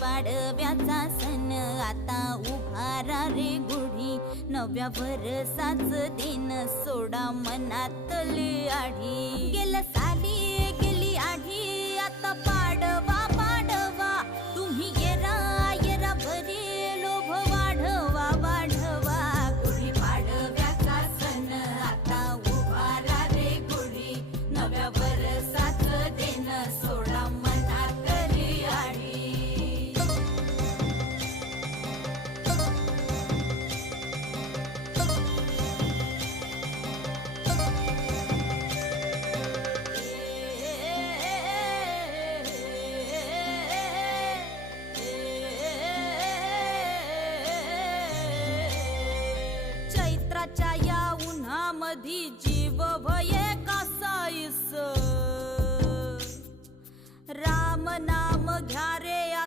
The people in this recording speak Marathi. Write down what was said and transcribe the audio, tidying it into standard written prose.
पाडव्याचा सण आता उभारा रे गुढी, नव्या वर्षाच दिन सोडा मनातली आढी. गेल्या साली गेली आढी, आता पाडवा पाडवा, तुम्ही येरा येरा भरी लोभ वाढवा वाढवा. गुढी पाडव्याचा सण आता उभारा रे गुढी, नव्या वर्षाच दिन सोडा मनातली आढी. चैत्राच्या या उन्हामधी जीव भये कासाईस, राम नाम घ्या